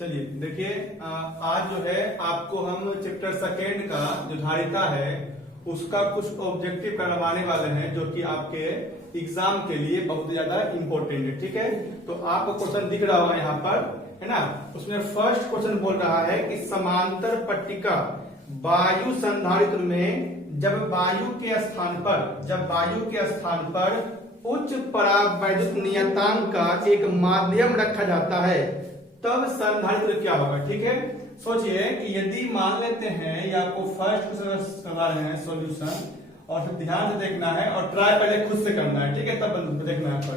चलिए देखिए, आज जो है आपको हम चैप्टर सेकेंड का जो धारिता है उसका कुछ ऑब्जेक्टिव करवाने वाले हैं, जो कि आपके एग्जाम के लिए बहुत ज्यादा इंपॉर्टेंट है। ठीक है, तो आपको क्वेश्चन दिख रहा होगा यहाँ पर, है ना। उसमें फर्स्ट क्वेश्चन बोल रहा है कि समांतर पट्टिका वायु संधारित्र में जब वायु के स्थान पर उच्च परावैद्युत नियतांक का एक माध्यम रखा जाता है तब संधारित्र क्या होगा। ठीक है, सोचिए कि यदि मान लेते हैं, ये आपको फर्स्ट क्वेश्चन करवा रहे हैं सॉल्यूशन, और फिर ध्यान से देखना है और ट्राई पहले खुद से करना है। ठीक है, तब देखना है पर।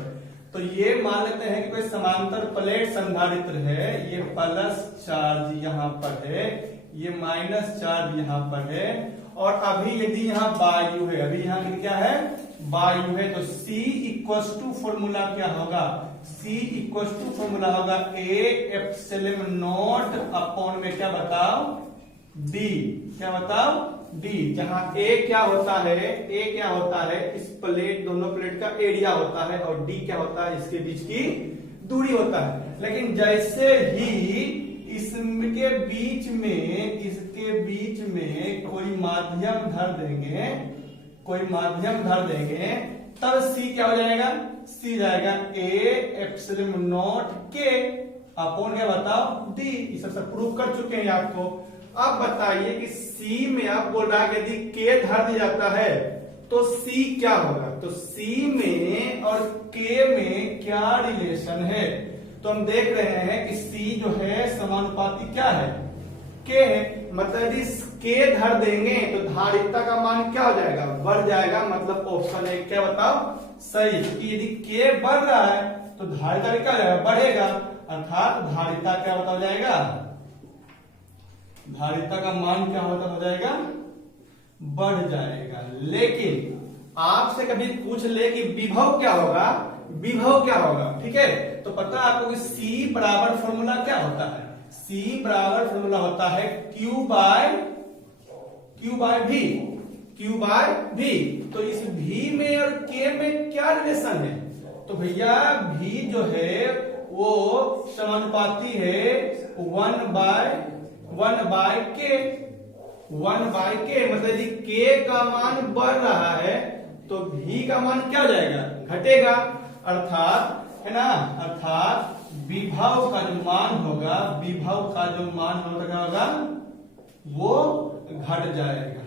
तो ये मान लेते हैं कि कोई समांतर प्लेट संधारित्र है, ये प्लस चार्ज यहाँ पर है, ये माइनस चार्ज यहाँ पर है, और अभी यदि यहाँ वायु है, अभी यहाँ क्या है, वायु है, तो C इक्वल टू फॉर्मूला क्या होगा, C इक्वल टू फॉर्मूला होगा A एप्सिलॉन नॉट अपॉन में क्या बताओ D, क्या बताओ D, जहां A क्या होता है, इस प्लेट, दोनों प्लेट का एरिया होता है, और D क्या होता है, इसके बीच की दूरी होता है। लेकिन जैसे ही इसके बीच में कोई माध्यम धर देंगे, तब C क्या हो जाएगा, C जाएगा A epsilon not K upon क्या बताओ D। ये सब प्रूव कर चुके हैं आपको। अब बताइए कि C में आप बोल रहा है कि यदि K धर दिया जाता है तो C क्या होगा, तो C में और K में क्या रिलेशन है। तो हम देख रहे हैं कि C जो है समानुपाती क्या है, K है। मतलब यदि K धर देंगे तो धारिता का मान क्या हो जाएगा, बढ़ जाएगा। मतलब ऑप्शन है क्या बताओ सही, कि यदि K बढ़ रहा है तो धारिता क्या जाएगा, बढ़ेगा, अर्थात धारिता क्या हो जाएगा, धारिता का मान क्या हो जाएगा, बढ़ जाएगा। लेकिन आपसे कभी पूछ ले कि विभव क्या होगा, ठीक है, तो पता है आपको कि C बराबर फॉर्मूला क्या होता है, C बराबर फॉर्मूला होता है Q बाय V। तो इस V में और K में क्या रिलेशन है, तो भैया V जो है वो समानुपाती है 1 बाय K। मतलब यदि K का मान बढ़ रहा है तो V का मान क्या हो जाएगा, घटेगा, अर्थात है ना, अर्थात विभव का जो मान होगा क्या होगा, वो घट जाएगा।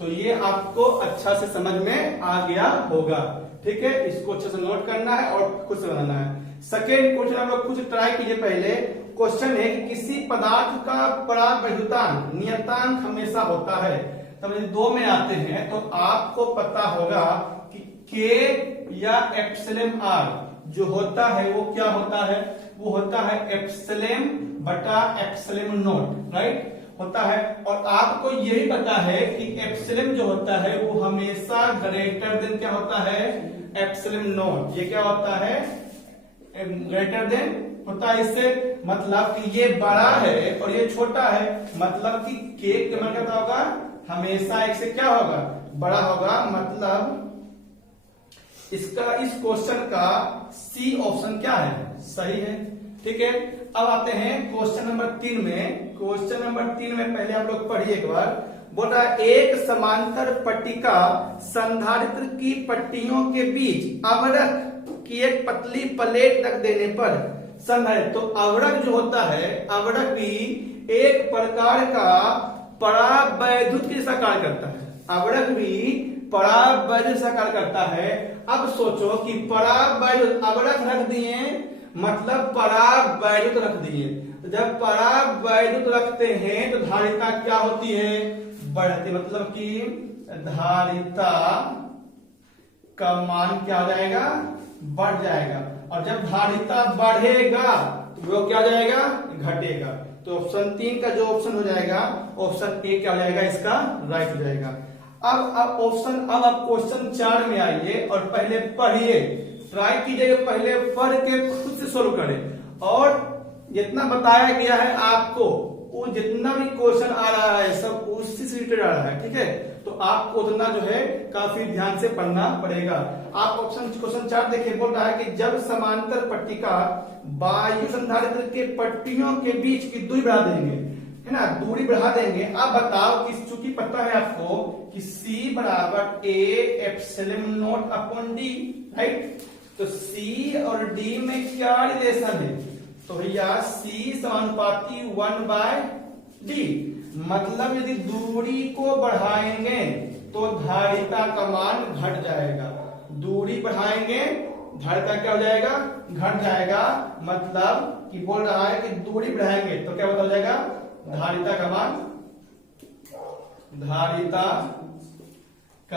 तो ये आपको अच्छा से समझ में आ गया होगा। ठीक है, इसको अच्छे से नोट करना है और खुद से बनाना है। सेकेंड क्वेश्चन आप लोग खुद ट्राई कीजिए। पहले क्वेश्चन है कि किसी पदार्थ का परावैद्युतांक नियतांक हमेशा होता है। तब यदि दो में आते हैं तो आपको पता होगा कि K या एप्सिलॉन R जो होता है वो क्या होता है, वो होता है एप्सिलॉन बटा एप्सिलॉन नॉट, राइट होता है। और आपको यही पता है कि एप्सिलॉन जो होता है वो हमेशा ग्रेटर देन क्या होता है, एप्सिलॉन नॉट। ये क्या होता है, ग्रेटर देन होता है। इससे मतलब कि ये बड़ा है और ये छोटा है, मतलब कि K का मान क्या होगा, हमेशा एक से क्या होगा, बड़ा होगा। मतलब इसका, इस क्वेश्चन का C ऑप्शन क्या है, सही है। ठीक है, अब आते हैं क्वेश्चन नंबर 3 में। क्वेश्चन नंबर 3 में पहले आप लोग पढ़िए एक बार। बोल रहा है एक समांतर पट्टिका संधारित्र की पट्टियों के बीच अवरक की एक पतली प्लेट रख देने पर संधारित्र, तो अवरक जो होता है, अवरक भी एक प्रकार का परावैद्युत की जैसा कार्य करता है, अवरक भी परावैद्युत जैसा कार्य करता है। अब सोचो कि परावैद्युत, अवरक रख दिए मतलब परावैद्युत रख दिए, तो जब परावैद्युत रखते हैं तो धारिता क्या होती है, बढ़ती। मतलब कि धारिता का मान क्या हो जाएगा, बढ़ जाएगा। और जब धारिता बढ़ेगा तो वो क्या हो जाएगा, घटेगा। तो ऑप्शन 3 का जो ऑप्शन हो जाएगा, ऑप्शन ए क्या हो जाएगा, इसका राइट हो जाएगा। अब आप क्वेश्चन 4 में आइए और पहले पढ़िए, ट्राई कीजिए, पहले पढ़ के खुद से सोल्व करें। और जितना बताया गया है आपको, वो जितना भी क्वेश्चन आ रहा है सब उससे रिलेटेड आ रहा है। ठीक है, तो आपको उतना जो है काफी ध्यान से पढ़ना पड़ेगा। आप क्वेश्चन 4 देखिए, बोल रहा है कि जब समांतर पट्टिका वायु संधारित्र के पट्टियों के बीच की दूरी बढ़ा देंगे, है ना, दूरी बढ़ा देंगे। आप बताओ कि चूंकि पता है आपको कि C बराबर A epsilon not upon D, right. तो C और D में क्या रिलेशन है? तो भैया C समानुपाती 1/D। मतलब यदि दूरी को बढ़ाएंगे तो धारिता का मान घट जाएगा। दूरी बढ़ाएंगे धारिता क्या हो जाएगा? घट जाएगा। मतलब कि बोल रहा है कि दूरी बढ़ाएंगे तो क्या हो जाएगा? धारिता का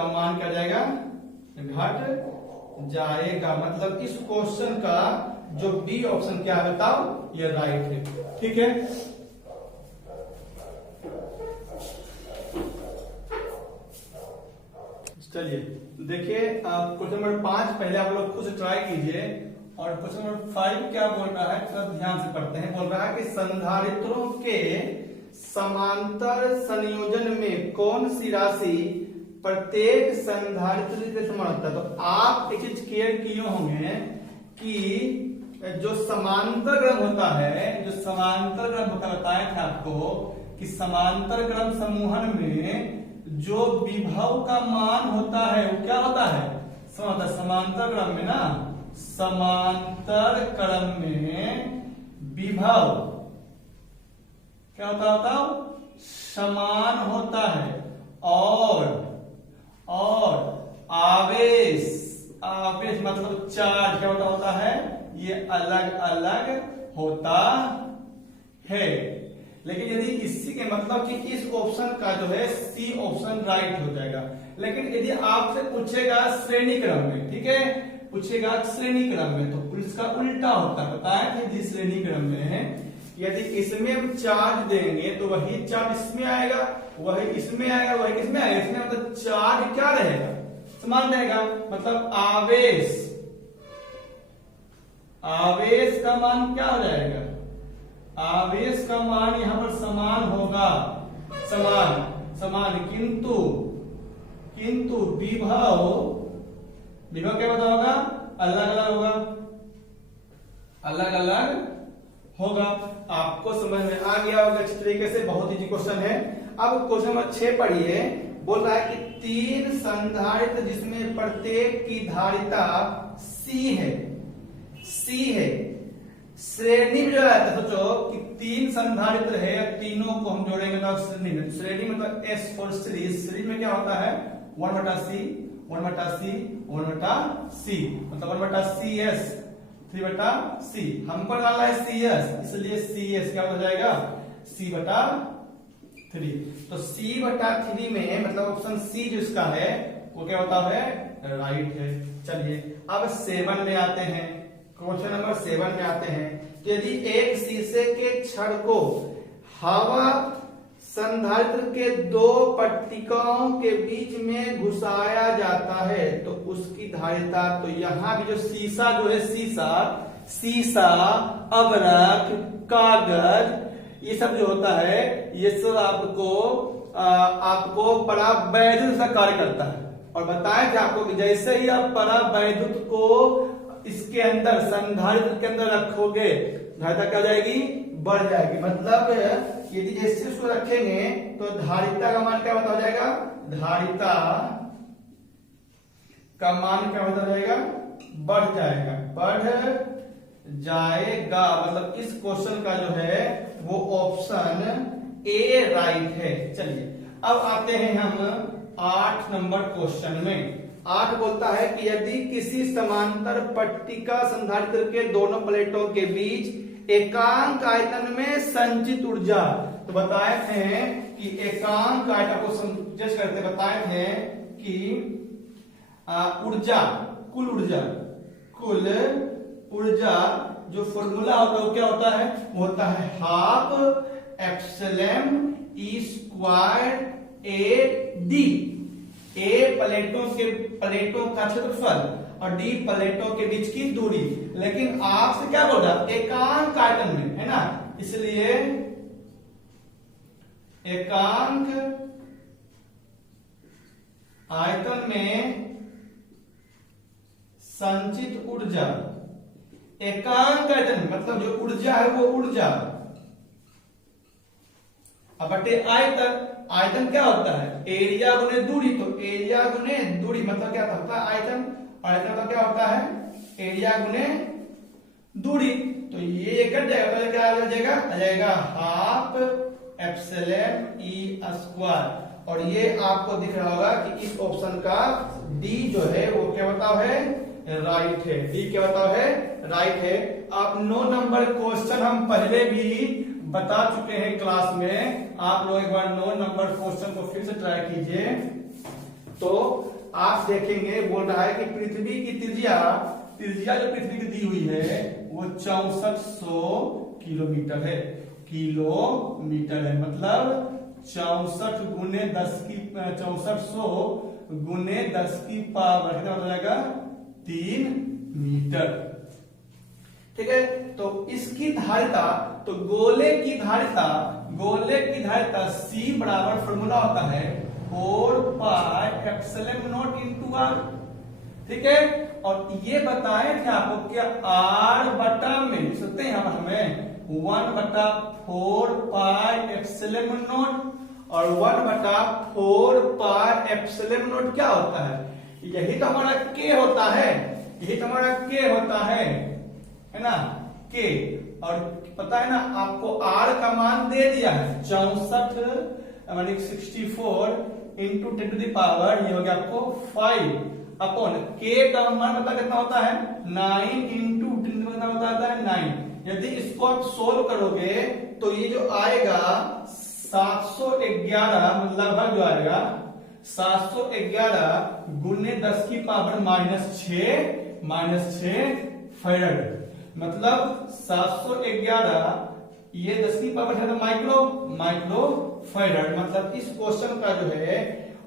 मान क्या जाएगा? घट जाएगा। मतलब इस क्वेश्चन का जो बी ऑप्शन क्या है बताओ? ये राइट है। ठीक है, चलिए देखिए क्वेश्चन नंबर 5 पहले आप लोग खुद से ट्राई कीजिए। और क्वेश्चन नंबर 5 क्या बोल रहा है, थोड़ा ध्यान से पढ़ते हैं। बोल रहा है कि संधारित्रों के समांतर संयोजन में कौन सी राशि प्रत्येक संधारित्र के समान होता है? तो आप एक चीज क्लियर किए होंगे कि जो समांतर क्रम होता है, जो समांतर क्रम होता है, बताए थे आपको कि समांतर क्रम समूहन में जो विभव का मान होता है वो क्या होता है? समांतर क्रम में ना, समांतर क्रम में विभव क्या होता है? समान होता है। और आवेश मतलब चार्ज क्या होता है? ये अलग अलग होता है। लेकिन यदि इसी के मतलब कि इस ऑप्शन का जो है सी ऑप्शन राइट हो जाएगा। लेकिन यदि आपसे पूछेगा श्रेणी क्रम में, ठीक है, पूछेगा श्रेणी क्रम में, तो इसका उल्टा होता है। बताया कि यदि श्रेणी क्रम में यदि इसमें चार्ज देंगे तो वही चार्ज इसमें आएगा, वही इसमें आएगा, वही इसमें आएगा। इसमें मतलब चार्ज क्या रहेगा? समान रहेगा। मतलब आवेश का मान क्या हो जाएगा? आवेश का मान यहां पर समान होगा, समान। किंतु विभव क्या होगा? अलग अलग होगा। आपको समझ में आ गया होगा अच्छी तरीके से, बहुत इजी क्वेश्चन है। अब क्वेश्चन नंबर 6 पढ़िए। बोल रहा है कि 3 संधारित्र जिसमें प्रत्येक की धारिता C है, श्रेणी में जो रहता है, सोचो कि 3 संधारित्र है, तीनों को हम जोड़ेंगे तो श्रेणी में। श्रेणी मतलब S और सीरीज में क्या होता है? 1/C 1/C 1/C, मतलब 1/CS 3/C। हम पर डाला है CS, इसलिए CS क्या हो जाएगा? C/3। तो C/3 में मतलब ऑप्शन C जो इसका है वो क्या होता है? राइट है। चलिए अब 7 में आते हैं। क्वेश्चन नंबर 7 में आते हैं। तो यदि एक शीशे के छड़ को हवा संधारित्र के 2 पट्टिकाओं के बीच में घुसाया जाता है तो उसकी धारिता, तो यहाँ भी जो शीशा जो है, शीशा अबरक कागज ये सब जो होता है, ये सब आपको परावैद्युत का कार्य करता है। और बताया कि आपको कि जैसे ही आप परावैद्युत को इसके अंदर संधारित्र के अंदर रखोगे, धारिता क्या जाएगी? बढ़ जाएगी। मतलब यदि जैसे उसको रखेंगे तो धारिता का मान क्या हो जाएगा? धारिता का मान क्या होता जाएगा? बढ़ जाएगा। मतलब इस क्वेश्चन का जो है वो ऑप्शन ए राइट है। चलिए अब आते हैं हम 8 नंबर क्वेश्चन में। 8 बोलता है कि यदि किसी समांतर पट्टिका संधारित्र के दोनों प्लेटों के बीच एकांक आयतन में संचित ऊर्जा, तो बताए थे कि एकांक आयतन को समझ करते बताए थे कि कुल ऊर्जा जो फॉर्मूला होता है वो क्या होता है? वो होता है ½ एप्सिलॉन E² AD। ए प्लेटों का क्षेत्रफल और डी प्लेटों के बीच की दूरी। लेकिन आपसे क्या बोल रहा? एकांक आयतन में, है ना, इसलिए एकांक आयतन में संचित ऊर्जा, एकांक आयतन मतलब जो ऊर्जा है वो ऊर्जा, अब बटे आयतन। आयतन क्या होता है? एरिया गुने दूरी, तो एरिया गुने दूरी मतलब क्या होता है? आयतन। आयतन मतलब क्या होता है? एरिया गुने दूरी। तो ये कट जाएगा तो क्या आ जाएगा? आ जाएगा हाफ एप्सिलॉन ई स्क्वायर। और ये आपको दिख रहा होगा कि इस ऑप्शन का डी जो है वो क्या बताओ है? राइट है। डी क्या बताओ है? राइट है। आप 9 नंबर क्वेश्चन हम पहले भी बता चुके हैं क्लास में, आप लोग एक बार 9 नंबर क्वेश्चन को फिर से ट्राई कीजिए। तो आप देखेंगे बोल रहा है कि पृथ्वी की त्रिज्या जो पृथ्वी की दी हुई है वो 6400 किलोमीटर है। किलोमीटर है मतलब 64 गुने 10 की 6400 गुने 10 की पावर कितना हो जाएगा? 3 मीटर। ठीक है। तो इसकी धारिता, तो गोले की धारिता C बराबर फॉर्मूला होता है 4 pi epsilon naught into R. ठीक है। और ये बताए थे आपको क्या R बटा में सकते हैं हमें 1/4 पाई एप्सिलॉन नॉट और 1/4 पाई एप्सिलॉन नॉट क्या होता है? यही तो हमारा K होता है, यही तो हमारा K होता है ना? K। और पता है ना आपको R का मान दे दिया है 64 माने 64 इंटू 10 टू द पावर, ये हो गया आपको 5 अपॉन K का मान पता कितना होता है? 9 इंटू 10 कितना होता है? 9। यदि इसको आप सोल्व करोगे तो ये जो आएगा 711 लगभग जो आएगा 711 गुने 10 की पावर -6 फैराड। मतलब 711 ये 10 की पावर है माइक्रो फैराड। मतलब इस क्वेश्चन का जो है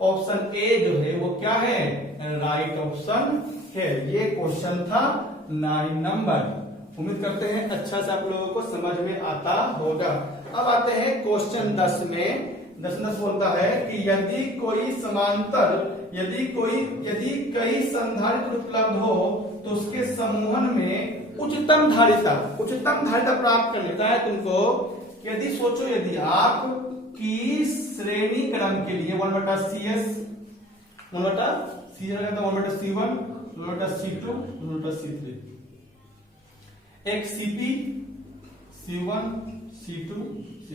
ऑप्शन ए जो है वो क्या है? राइट ऑप्शन है। ये क्वेश्चन था 9 नंबर। उम्मीद करते हैं अच्छा से आप लोगों को समझ में आता होगा। अब आते हैं क्वेश्चन 10 में। 10 बोलता है कि यदि कोई समांतर यदि कई संधारित्र उपलब्ध हो तो उसके समूहन में उच्चतम धारिता प्राप्त कर लेता है तुमको। यदि सोचो यदि आप की श्रेणी क्रम के लिए 1/CS 1/C1 1/C2 1/C3 एक CP C1 C2 C3।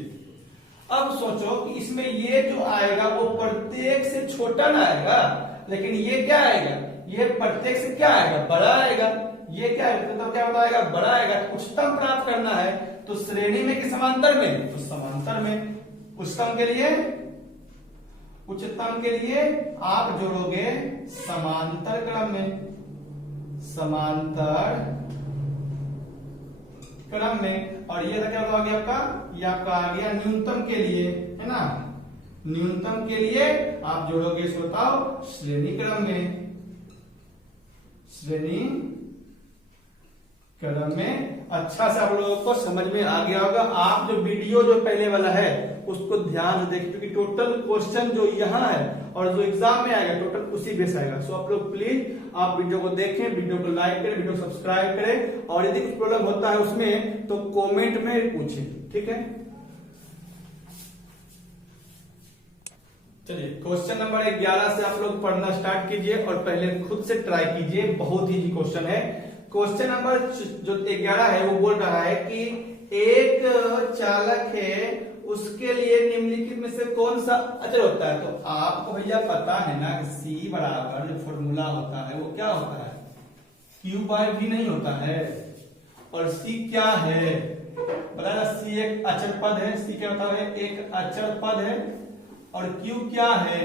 अब सोचो कि इसमें ये जो आएगा वो प्रत्येक से छोटा ना आएगा, लेकिन ये क्या आएगा? ये प्रत्येक से क्या आएगा? बड़ा आएगा। ये क्या है? तो क्या बताएगा? बड़ा आएगा। उच्चतम प्राप्त करना है तो श्रेणी में कि समांतर में? तो समांतर में। उच्चतम के लिए आप जोड़ोगे समांतर क्रम में। और ये क्या होगा आपका? ये आपका आ गया न्यूनतम के लिए, है ना? न्यूनतम के लिए आप जोड़ोगे इसको बताओ श्रेणी क्रम में। अच्छा से आप लोगों को समझ में आ गया होगा। आप जो वीडियो जो पहले वाला है उसको ध्यान से देखिए, क्योंकि टोटल क्वेश्चन जो यहाँ है और जो एग्जाम में आएगा टोटल उसी बेस आएगा। सो आप लोग प्लीज आप वीडियो को देखें, वीडियो को लाइक करें, वीडियो को सब्सक्राइब करें, और यदि कुछ प्रॉब्लम होता है उसमें तो कमेंट में पूछें। ठीक है। चलिए क्वेश्चन नंबर 11 से आप लोग पढ़ना स्टार्ट कीजिए और पहले खुद से ट्राई कीजिए। बहुत ही क्वेश्चन है। क्वेश्चन नंबर जो 11 है वो बोल रहा है कि एक चालक है, उसके लिए निम्नलिखित में से कौन सा अचर होता है? तो आपको भैया पता है ना कि C बराबर जो फॉर्मूला होता है वो क्या होता है? Q/V नहीं होता है। और C क्या है? पता है C एक अचर पद है। C क्या होता है? एक अचर पद है। और Q क्या है?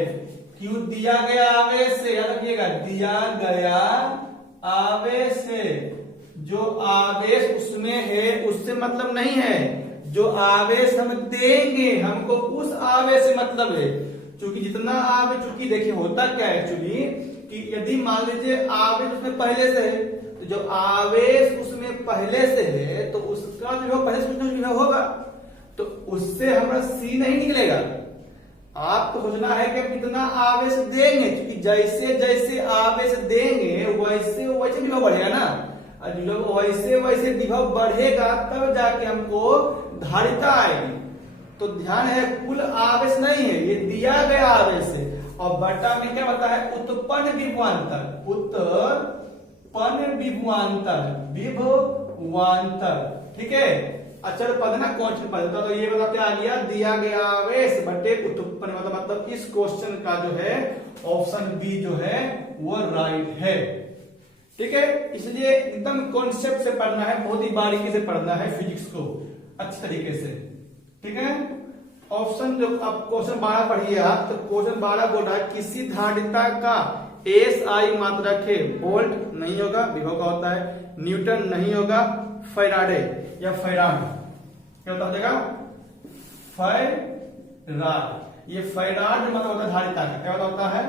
Q दिया गया आवेश से, याद रखिएगा, दिया गया आवेश से। जो आवेश उसमें है उससे मतलब नहीं है, जो आवेश हम देंगे हमको उस आवेश से मतलब है। क्योंकि जितना आवेश, चूंकि देखिए होता क्या है एक्चुअली कि यदि मान लीजिए आवेश उसमें पहले से है, तो जो आवेश उसमें पहले से है तो उसका जो पहले से विभव होगा, तो उससे हमारा C नहीं निकलेगा। आपको सोचना है कि कितना आवेश देंगे, क्योंकि जैसे जैसे आवेश देंगे वैसे वैसे विभव बढ़ेगा ना, और जब वैसे वैसे विभव बढ़ेगा तब जाके हमको धारिता आएगी। तो ध्यान है कुल आवेश नहीं है, ये दिया गया आवेश है। और बटा में क्या बता है, उत्पन्न विभवांतर, उत्पन्न विभवांतर, ठीक है। अचर पद ना कांस्टेंट पद, तो ये बता क्या आ गया, दिया गया आवेश बटे उत्पन्न, मतलब इस क्वेश्चन का जो है ऑप्शन बी जो है वो राइट है, ठीक है। इसलिए एकदम कॉन्सेप्ट से पढ़ना है, बहुत ही बारीकी से पढ़ना है फिजिक्स को अच्छी तरीके से, ठीक है। ऑप्शन जो आप क्वेश्चन 12 पढ़िए आप, तो क्वेश्चन 12 बोल रहा है किसी धारिता का SI मात्रक है, वोल्ट नहीं होगा, विभव का होता है, न्यूटन नहीं होगा, फैराडे या फैराड, क्या होता है फैराड। ये फैराड मतलब होता है धारिता का, क्या होता है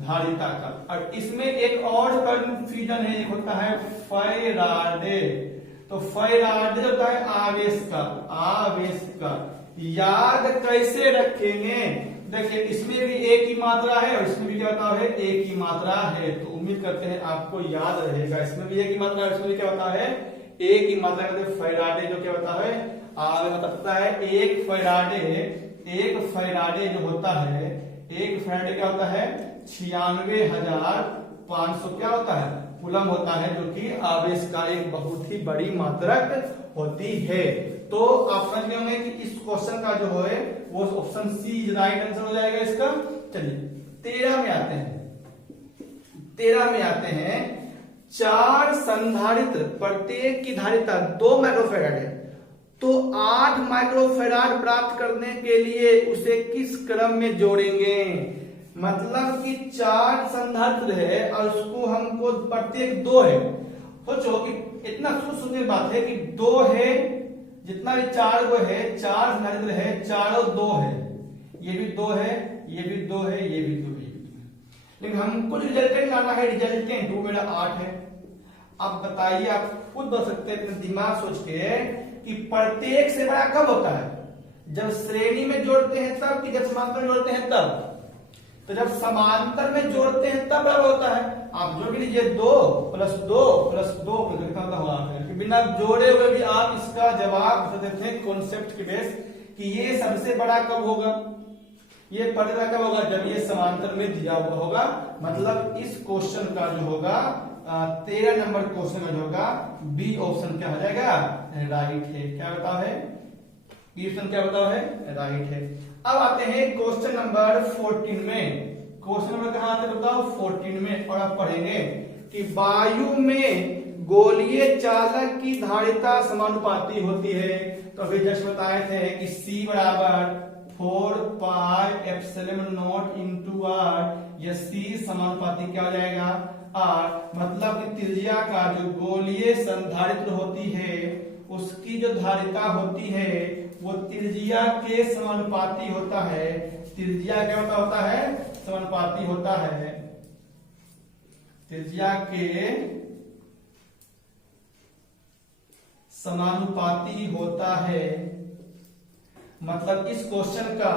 धारिता का। और इसमें एक और कंफ्यूजन है, एक होता है फैराडे। तो फैराडे होता है आवेश का, आवेश का। याद कैसे रखेंगे, देखिए इसमें भी एक ही मात्रा है और इसमें भी क्या होता है एक ही मात्रा है, तो उम्मीद करते हैं आपको याद रहेगा। इसमें भी एक ही मात्रा है, इसमें भी क्या होता है एक ही मात्रा। फैराडे जो क्या होता है बताता है एक फैराडे जो होता है, एक फैराडे क्या होता है 96,500 क्या होता है कूलम होता है, जो कि आवेश का एक बहुत ही बड़ी मात्रक होती है। तो आप समझ गए होंगे कि इस क्वेश्चन का जो है वो ऑप्शन सी राइट आंसर हो जाएगा इसका। चलिए 13 में आते हैं, 13 में आते हैं। 4 संधारित्र प्रत्येक की धारिता 2 माइक्रोफैराड है, तो 8 माइक्रोफैराड प्राप्त करने के लिए उसे किस क्रम में जोड़ेंगे। मतलब कि 4 संधारित्र है और उसको हमको प्रत्येक 2 है। सोचो कि इतना सुंदर बात है कि 2 है, जितना भी 4 वो है, 4 संधारित्र है, चारों 2 है, ये भी 2 है, ये भी 2 है, ये भी 2 है, लेकिन हमको जो रिजल्टेंट लाना है, रिजल्टेंट वो मेरा 8 है। अब बताइए, आप खुद बता सकते हैं अपने दिमाग सोच के कि प्रत्येक से बड़ा कब होता है, जब श्रेणी में जोड़ते हैं तब, कि जब समांतर में जोड़ते हैं तब। तो जब समांतर में जोड़ते हैं तब बड़ा होता है। आप जोड़ लीजिए 2 + 2 + 2 कितना होगा, बिना जोड़े हुए भी आप इसका जवाब बता देते हैं कॉन्सेप्ट के बेस कि ये सबसे बड़ा कब होगा, ये पढ़ना कब होगा, जब ये समांतर में दिया हुआ होगा। मतलब इस क्वेश्चन का जो होगा 13 नंबर क्वेश्चन का जो होगा बी ऑप्शन क्या हो जाएगा राइट है। क्या बताओ है बी ऑप्शन, क्या बताओ है राइट है। अब आते हैं क्वेश्चन नंबर 14 में। क्वेश्चन नंबर कहां आते बताओ 14 में, और आप पढ़ेंगे कि वायु में गोलीय चालक की धारिता समानुपाती होती है। तो अभी जस्ट बताए थे कि C बराबर 4πε0 × r, यह C समानुपाती क्या हो जाएगा R। मतलब कि त्रिज्या का जो गोलीय संधारित्र होती है उसकी जो धारिता होती है वो त्रिज्या के समानुपाती होता है। त्रिज्या क्या होता है समानुपाती होता है, त्रिज्या के समानुपाती होता है। मतलब इस क्वेश्चन का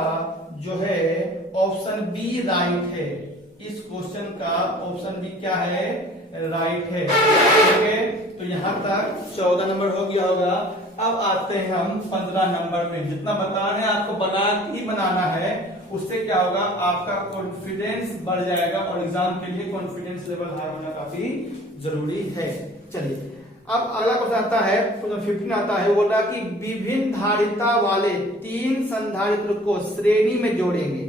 जो है ऑप्शन बी राइट है। इस क्वेश्चन का ऑप्शन बी क्या है राइट है, ठीक है। तो यहां तक 14 नंबर हो गया होगा। अब आते हैं हम 15 नंबर में। जितना बता रहे हैं आपको बनाना है, उससे क्या होगा आपका कॉन्फिडेंस बढ़ जाएगा और एग्जाम के लिए कॉन्फिडेंस लेवल हाई होना काफी जरूरी है। चलिए अब अगला क्वेश्चन आता है, क्वेश्चन 15 आता है, बोल रहा कि विभिन्न धारिता वाले 3 संधारित्र को श्रेणी में जोड़ेंगे।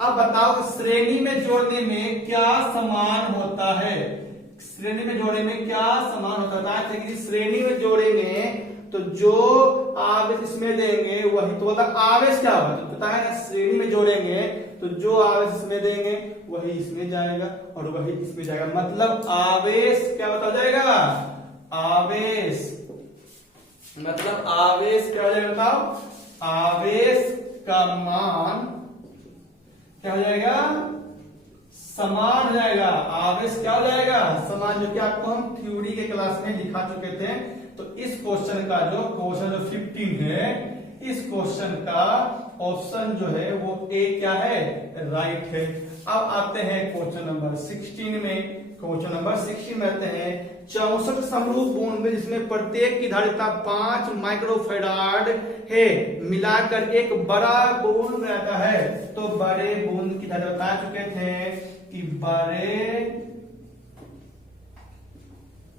अब बताओ श्रेणी में जोड़ने में क्या समान होता है, श्रेणी में जोड़ने में क्या समान होता है। कि श्रेणी में जोड़ेंगे तो जो आवेश इसमें देंगे वही, तो मतलब आवेश क्या होगा तो पता है ना, श्रेणी में जोड़ेंगे तो जो आवेश इसमें देंगे वही इसमें जाएगा और वही इसमें जाएगा। मतलब आवेश क्या हो जाएगा, आवेश मतलब आवेश क्या हो जाएगा बताओ, आवेश का मान क्या हो जाएगा समान हो जाएगा। आवेश क्या हो जाएगा समान, जो कि आपको हम थ्योरी के क्लास में दिखा चुके थे। तो इस क्वेश्चन का जो क्वेश्चन जो 15 है, इस क्वेश्चन का ऑप्शन जो है वो ए क्या है, राइट है। अब आते हैं क्वेश्चन नंबर 16 में। क्वेश्चन नंबर 16 में आते हैं 64 समरूप बूंद में जिसमें प्रत्येक की धारिता 5 माइक्रोफैराड है, मिलाकर एक बड़ा बूंद रहता है। तो बड़े बूंद की धारिता बता चुके थे कि बड़े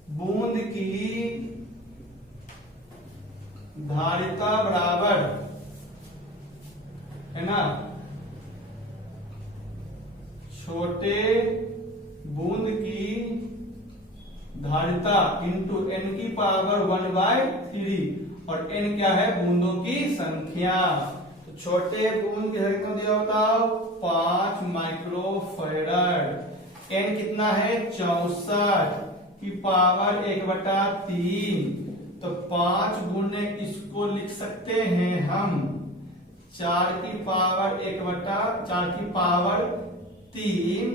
बूंद की धारिता बराबर है ना छोटे बूंद की धारिता इंटू n की पावर 1/3 और n क्या है, बूंदों की संख्या। तो छोटे बूंद की धारिता दिया बताओ 5 माइक्रोफैराड, n कितना है 64 की पावर 1/3। तो 5 गुने इसको लिख सकते हैं हम 4 की पावर 1/4 की पावर 3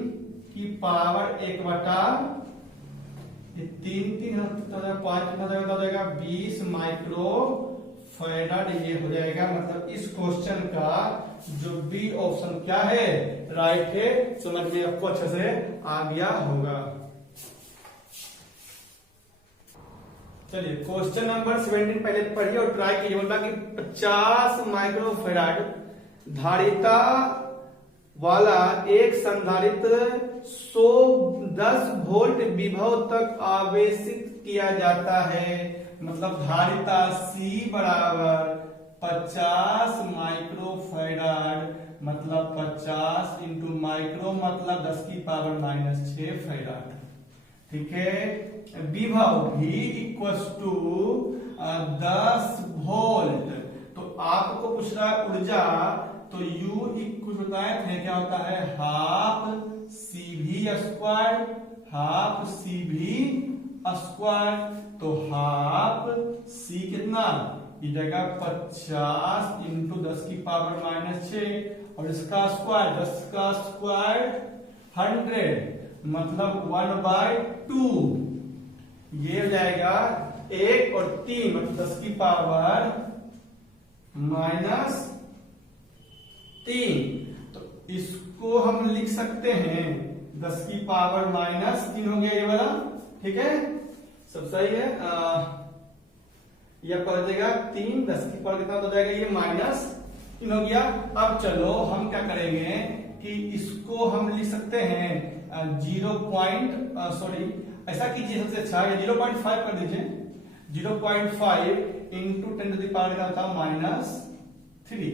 की पावर 1/3 5 हो जाएगा 20 माइक्रो फैराड ये हो जाएगा। मतलब इस क्वेश्चन का जो बी ऑप्शन क्या है, राइट है। समझ में आपको अच्छे से आ गया होगा। चलिए क्वेश्चन नंबर 17 पहले पढ़िए और ट्राई कीजिए। बोला कि 50 माइक्रोफैराड धारिता वाला एक संधारित्र 110 वोल्ट विभव तक आवेशित किया जाता है। मतलब धारिता C बराबर 50 माइक्रोफैराड, मतलब 50 इंटू माइक्रो मतलब 10 की पावर -6 फैराड। ठीक है। विभव V इक्वल्स टू 10 वोल्ट। तो आपको पूछ रहा है ऊर्जा, तो U इक्वल होता है क्या होता है, half CV square, half CV square. तो हाफ C कितना, ये जगह 50 इंटू 10 की पावर -6 और इसका स्क्वायर 10 का स्क्वायर 100 मतलब 1/2। ये हो जाएगा 1 और 3 मतलब 10 की पावर -3। तो इसको हम लिख सकते हैं 10 की पावर -3 हो गया ये वाला। ठीक है, सब सही है। यह पड़ जाएगा 3, 10 की पावर कितना हो जाएगा, ये -3 हो गया। अब चलो हम क्या करेंगे कि इसको हम लिख सकते हैं 0. ऐसा कीजिए सबसे अच्छा 0.5 कर दीजिए। 0.5 इंटू 10 टू द पावर क्या था -3।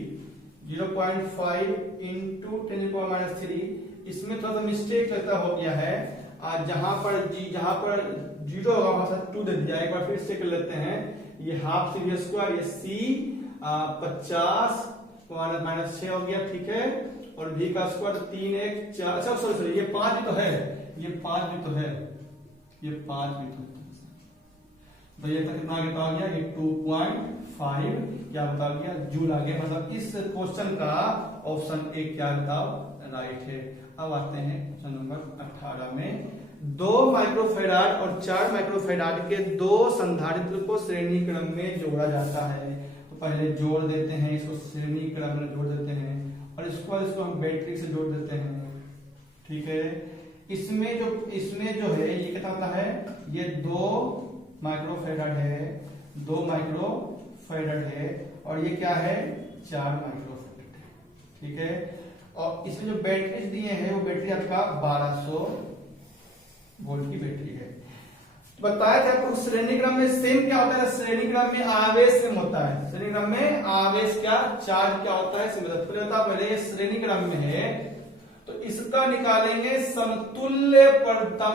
0.5 इंटू 10 टू द पावर -3। इसमें थोड़ा सा मिस्टेक लगता हो गया है। जहां पर 0 होगा वहां से 2 दे दिया। एक बार फिर से कर लेते हैं। ये हाफ CV स्क्वायर, ये C 50 -6 हो गया। ठीक है, और V का स्क्वायर 3 1 4। अच्छा सॉरी ये 5 भी तो है, ये 5 भी तो है, ये 5 भी तो है। तो ये तक कितना बता गया, ये 2.5 क्या बता गया, जूल आ गया। मतलब इस क्वेश्चन का ऑप्शन ए क्या बताओ, राइट है। अब आते हैं क्वेश्चन नंबर 18 में। 2 माइक्रोफैराड और 4 माइक्रोफैराड के 2 संधारित्र को श्रेणी क्रम में जोड़ा जाता है। तो पहले जोड़ देते हैं, इसको श्रेणी क्रम में जोड़ देते हैं और इसको हम बैटरी से जोड़ देते हैं। ठीक है, इसमें जो है ये कितना होता है, ये 2 माइक्रोफैराड है, 2 माइक्रोफैराड है और ये क्या है 4 माइक्रोफैराड है। ठीक है, और इसमें जो बैटरी दिए हैं वो बैटरी आपका 1200 वोल्ट की बैटरी है। तो बताया था आपको श्रेणी क्रम में सेम क्या होता है, श्रेणी क्रम में आवेश सेम होता है। श्रेणी क्रम में आवेश क्या, चार्ज क्या होता है सेम होता है। पहले ये श्रेणी क्रम में है तो इसका निकालेंगे समतुल्य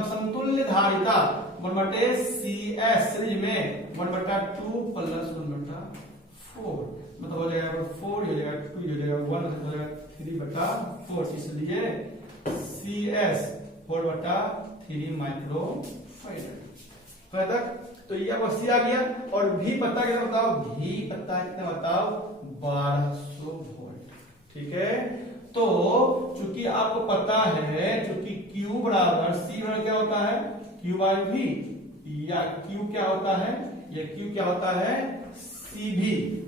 समतुल्य धारिता 1/CS सीरीज में 1/2 प्लस 1/4 मतलब हो जाएगा 4 हो जाएगा 2 हो जाएगा 1 हो जाएगा 3/4। इसलिए CS 4/3 माइक्रोफैराड। तो ये अब आ गया। और भी पता कितना बताओ, भी पता कितना बताओ 1200 वोल्ट। ठीक है, तो चूंकि आपको पता है चूंकि Q बराबर C बराबर क्या होता है Q/V, या Q क्या होता है, ये Q क्या होता है CV,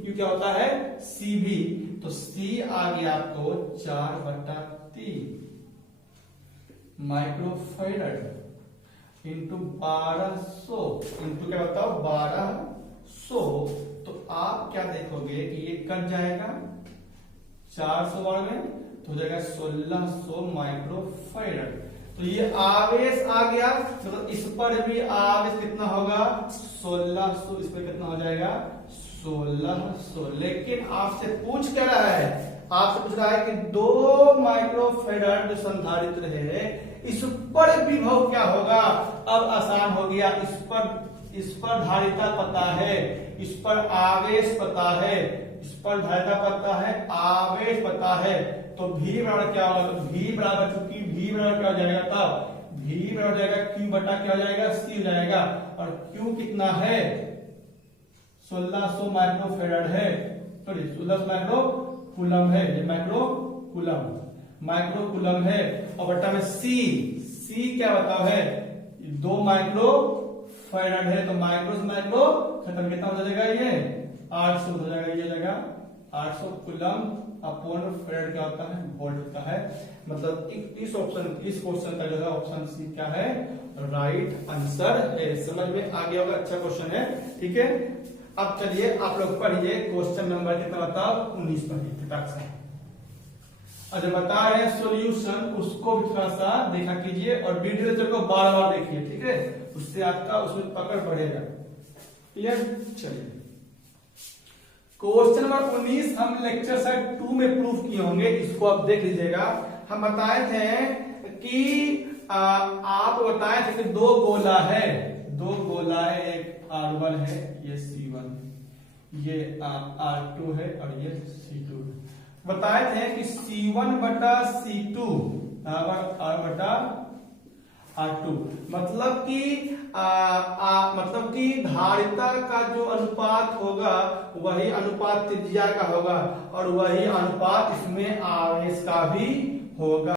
क्यों क्या होता है CV, तो C आ गया आपको 4/3 माइक्रोफैरड इंटू 1200 इंटू क्या बताओ 1200, तो आप क्या देखोगे कि ये कट जाएगा 400 बार में, तो हो जाएगा 1600 माइक्रोफैरड। तो ये आवेश आ गया, तो इस पर भी आवेश कितना होगा 1600, इस पर कितना हो जाएगा 1600। लेकिन आपसे पूछ क्या रहा है, आपसे पूछ रहा है कि 2 माइक्रोफैरड जो संधारित्र है इस पर विभव क्या होगा। अब आसान हो गया, इस पर धारिता पता है, इस पर आवेश पता है, इस पर धारिता पता है, आवेश पता है, तो V बराबर क्या होगा, तो V बराबर, चूंकि V बराबर क्या हो जाएगा, तब V बराबर हो जाएगा Q बटा क्या हो जाएगा C हो जाएगा, और Q कितना है 1600 माइक्रोफैरड है, सॉरी 1600 माइक्रोकूलम है, ये माइक्रोकूलम है, और बटा में C क्या बताओ है 2 माइक्रोफैरड है, तो माइक्रो से माइक्रो खत्म, कितना हो जाएगा ये 800 हो जाएगा, ये जाएगा 800 कूलम अपॉन फैरड क्या होता है वोल्ट होता है। मतलब इस क्वेश्चन का जो है ऑप्शन सी क्या है राइट आंसर है। समझ में आ गया होगा, अच्छा क्वेश्चन है, ठीक है। अब चलिए आप लोग पढ़िए क्वेश्चन नंबर कितना बताओ 19 पढ़िए फटाक से। अच्छा बता रहे हैं सॉल्यूशन, उसको भी थोड़ा सा देखा कीजिए और वीडियो लेक्चर को बार बार देखिए, ठीक है, उससे आपका उसमें पकड़ बढ़ेगा। क्लियर, चलिए क्वेश्चन नंबर 19 हम लेक्चर सेट 2 में प्रूफ किए होंगे, इसको आप देख लीजिएगा। हम बताए थे कि आप बताए थे कि दो गोला है, एक R1 है, ये C1, ये R2 है और ये C2 है। बताए थे कि C1 बटा C2 R बटा R2, मतलब कि धारिता का जो अनुपात होगा वही अनुपात त्रिज्या का होगा और वही अनुपात इसमें आवेश का भी होगा।